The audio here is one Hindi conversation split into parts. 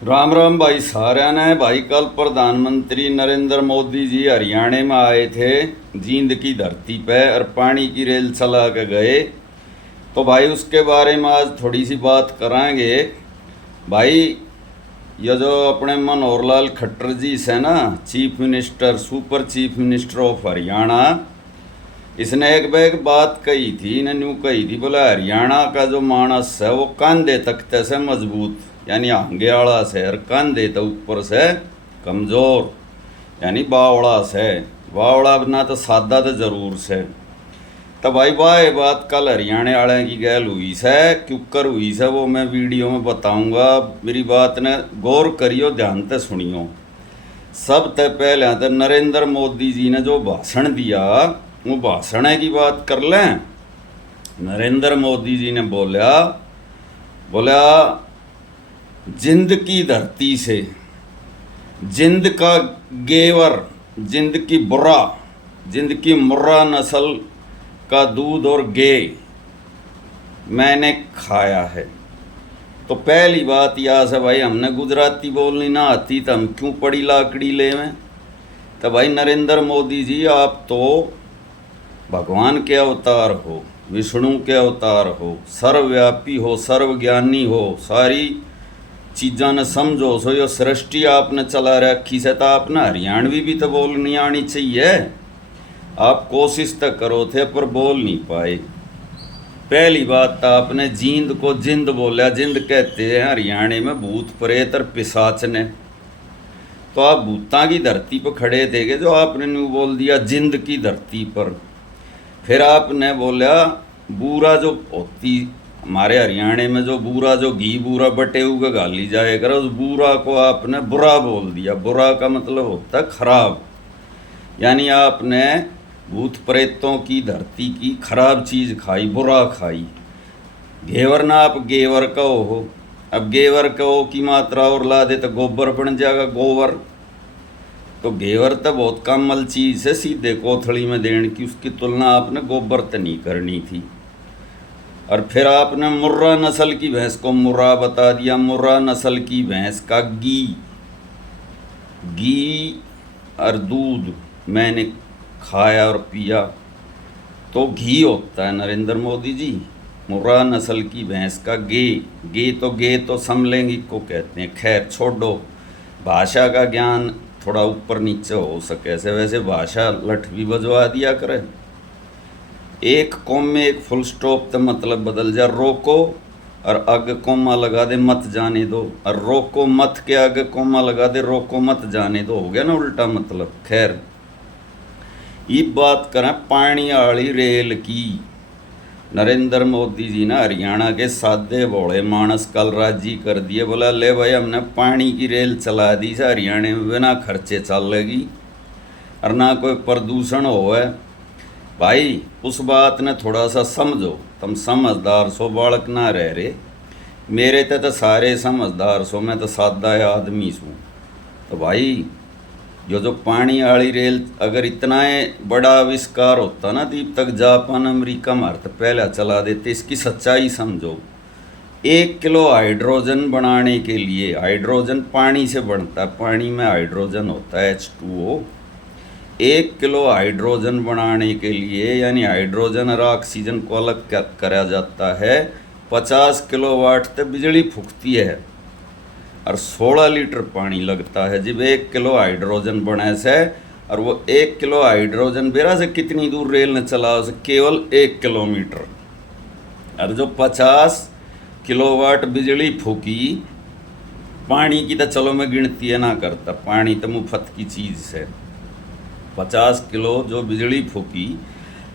राम राम भाई साਰਿਆਂ ने। भाई कल प्रधानमंत्री नरेंद्र मोदी जी हरियाणा में आए थे जींद की धरती पे और पानी की रेल चला के गए। तो भाई उसके बारे में आज थोड़ी सी बात करांगे। भाई ये जो अपने मनोहर लाल खट्टर जी से ना, chief minister, super chief minister of Haryana, इसने एक बैग बात कही थी, इन्हें न्यू कही थी, बोला हरियाणा का जो मानस है वो कंधे तख्ते से मजबूत, यानी आगे आड़ा से, और कंधे तो ऊपर से कमजोर, यानी बावड़ा से। बावड़ा बना तो सादा तो जरूर से। तो भाई वाह ये बात कल हरियाणा वाले की गैल हुई से, क्यों कर हुई से वो मैं वीडियो में बताऊंगा। मेरी बात ने गौर करियो, ध्यान से सुनियो। सबसे पहले तो नरेंद्र मोदी जी ने जो भाषण दिया, वो भाषण की बात कर लें। नरेंद्र मोदी जी ने बोला बोला जिंद की धरती से, जिंद का गेवर, जिंद की बुर्रा, जिंद की मुर्रा नस्ल का दूध और गे मैंने खाया है। तो पहली बात यह है भाई, हमने गुजराती बोलनी ना आती तो हम क्यों पड़ी लाकड़ी ले में। तो भाई नरेंद्र मोदी जी, आप तो भगवान के अवतार हो, विष्णु के अवतार हो, सर्वव्यापी हो, सर्वज्ञानी हो, सारी चीज़ा ने समझो सो। यो सृष्टि आपने चला रखी से, तो आपने हरियाणवी भी तो बोलनी आनी चाहिए। आप कोशिश तो करो थे पर बोल नहीं पाए। पहली बात तो आपने जींद को जिंद बोला। जिंद कहते हैं हरियाणा में भूत प्रेत और पिशाच ने। तो आप भूतां की धरती पर खड़े थे कि जो आपने न्यू बोल दिया जिंद की धरती पर। फिर आपने बोला बूरा जो होती हमारे हरियाणा में, जो बूरा, जो घी बूरा बटे हुए गाली जाए कर, उस बूरा को आपने बुरा बोल दिया। बुरा का मतलब होता है खराब, यानी आपने भूत प्रेतों की धरती की खराब चीज़ खाई, बुरा खाई। घेवर ना आप गेवर कहो हो। अब गेवर कहो की मात्रा और ला दे तो गोबर बन जाएगा, गोवर। तो घेवर तो बहुत कमल चीज़ है, सीधे कोथड़ी में देने की, उसकी तुलना आपने गोबर तो नहीं करनी थी। और फिर आपने मुर्रा नस्ल की भैंस को मुर्रा बता दिया। मुर्रा नस्ल की भैंस का घी और दूध मैंने खाया और पिया। तो घी होता है नरेंद्र मोदी जी, मुर्रा नस्ल की भैंस का गे तो समलेंगी को कहते हैं। खैर छोड़ो, भाषा का ज्ञान थोड़ा ऊपर नीचे हो सके से, वैसे भाषा लठ भी बजवा दिया करे। एक कॉम में एक फुल स्टॉप तो मतलब बदल जा, रोको और आगे कोमा लगा दे मत जाने दो, और रोको मत के आगे कोमा लगा दे रोको मत जाने दो, हो गया ना उल्टा मतलब। खैर ये बात करें पानी वाली रेल की। नरेंद्र मोदी जी ने हरियाणा के सादे भोले मानस कल राजी कर दिए। बोला ले भाई हमने पानी की रेल चला दी से, हरियाणा में बिना खर्चे चलेगी और ना कोई प्रदूषण होवे। भाई उस बात ने थोड़ा सा समझो, तुम समझदार सो, बालक ना रह रे। मेरे तो सारे समझदार सो, मैं तो सादा आदमी सूँ। तो भाई जो पानी वाली रेल अगर इतना बड़ा आविष्कार होता ना, तो तक जापान अमेरिका मार तो पहला चला देते। इसकी सच्चाई समझो। 1 किलो हाइड्रोजन बनाने के लिए, हाइड्रोजन पानी से बनता है, पानी में हाइड्रोजन होता है H2O। 1 किलो हाइड्रोजन बनाने के लिए, यानी हाइड्रोजन और ऑक्सीजन को अलग करा जाता है, 50 किलोवाट तक बिजली फूकती है और 16 लीटर पानी लगता है जब 1 किलो हाइड्रोजन बने से। और वो 1 किलो हाइड्रोजन बेरा से कितनी दूर रेल ने चला उसे, केवल 1 किलोमीटर। और जो 50 किलोवाट बिजली फूकी पानी की, तो चलो मैं गिनती है ना करता, पानी तो मुफ्त की चीज़ है। 50 किलो जो बिजली फूकी,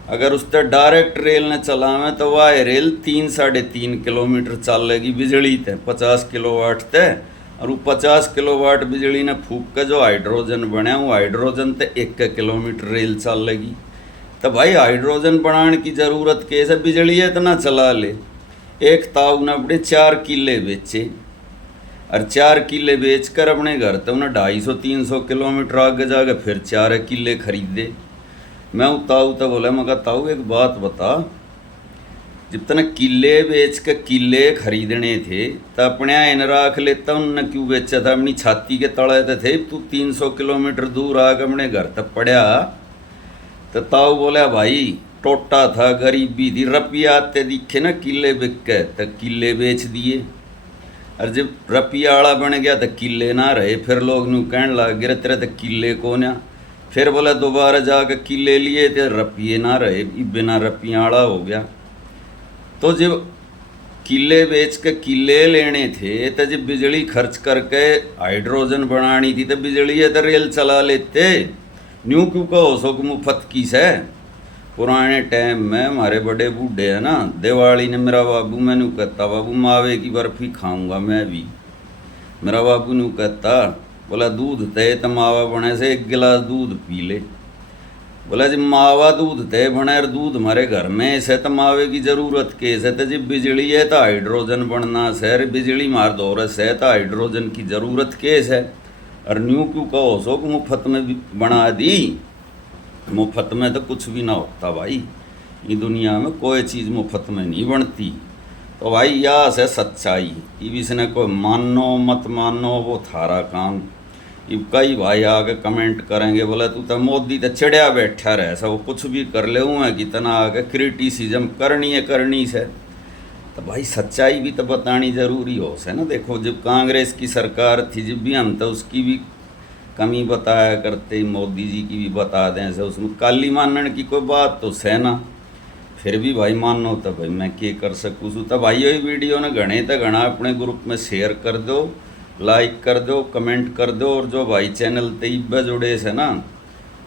अगर उस पर डायरेक्ट रेल ने चलावे तो वह रेल 3-3.5 किलोमीटर चलेगी बिजली ते 50 किलोवाट ते। और वो 50 किलोवाट बिजली ने फूक के जो हाइड्रोजन बने, वो हाइड्रोजन ते 1 किलोमीटर रेल चलेगी। तो भाई हाइड्रोजन बनाने की ज़रूरत कैसे, बिजली इतना चला ले। एक ताऊ ने अपने 4 किले बेचे, और 4 किले बेच कर अपने घर तो उन्हें 250-300 किलोमीटर आगे जाके फिर 4 किले खरीदे। मैं ताऊ तो बोला, मगर ताऊ एक बात बता, जितने किले बेच के किले खरीदने थे तो अपने इन राख लेता उनने क्यों बेचा था? अपनी छाती के तले तो थे, तू 300 किलोमीटर दूर आके अपने घर तक पड़ा। तो ताऊ बोला भाई टोटा था, गरीबी थी, रुपया आते दिखे ना किले बिक के तो किले बेच दिए। और जब रुपया वाला बन गया तो किले ना रहे, फिर लोग यूँ कहने लग गए तेरे तो किले को ना। फिर बोला दोबारा जाके किले लिए तो रुपये ना रहे, बिना रुपया वाला हो गया। तो जब किले बेच के किले लेने थे तो जब बिजली खर्च करके हाइड्रोजन बनानी थी तो बिजली तो रेल चला लेते। न्यू क्यों कहो सो कि मुफ्त की से? पुराने टाइम में हमारे बड़े बूढ़े हैं ना, दिवाली ने मेरा बाबू मैंने कहता बाबू मावे की बर्फी खाऊंगा मैं भी। मेरा बाबू ने कहता बोला दूध थे तो मावा बने से 1 गिलास दूध पी ले। बोला जब मावा दूध थे बने और दूध हमारे घर में ऐसे तो मावे की ज़रूरत केस है। तो जब बिजली है तो हाइड्रोजन बनना शहर बिजली मार दो रस है तो हाइड्रोजन की ज़रूरत केस है। और न्यू क्यों कहो सो कि मुफ्त में भी बना दी? मुफ्त में तो कुछ भी ना होता भाई, ये दुनिया में कोई चीज़ मुफ्त में नहीं बनती। तो भाई यह है सच्चाई। अब इसने कोई मानो मत मानो वो थारा काम। अब कई भाई आके कमेंट करेंगे बोला तू तो मोदी तो चिड़िया बैठा रहे सब कुछ भी कर ले हुआ कितना आके क्रिटिसिज्म करनी से। तो भाई सच्चाई भी तो बतानी ज़रूरी हो से ना। देखो जब कांग्रेस की सरकार थी जब भी हम तो उसकी भी कमी बताया करते, मोदी जी की भी बता दें से, उसमें काली मानने की कोई बात तो है ना। फिर भी भाई मानो तो भाई मैं क्या कर सकूँ। तो भाई ये वीडियो ने घने तो घना अपने ग्रुप में शेयर कर दो, लाइक कर दो, कमेंट कर दो। और जो भाई चैनल तईब जुड़े से ना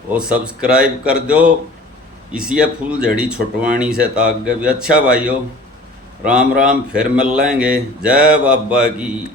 वो सब्सक्राइब कर दो। इसी फुल झड़ी छुटवाणी से ताक भी अच्छा भाइयों। राम राम, फिर मिल लेंगे। जय बाबा की।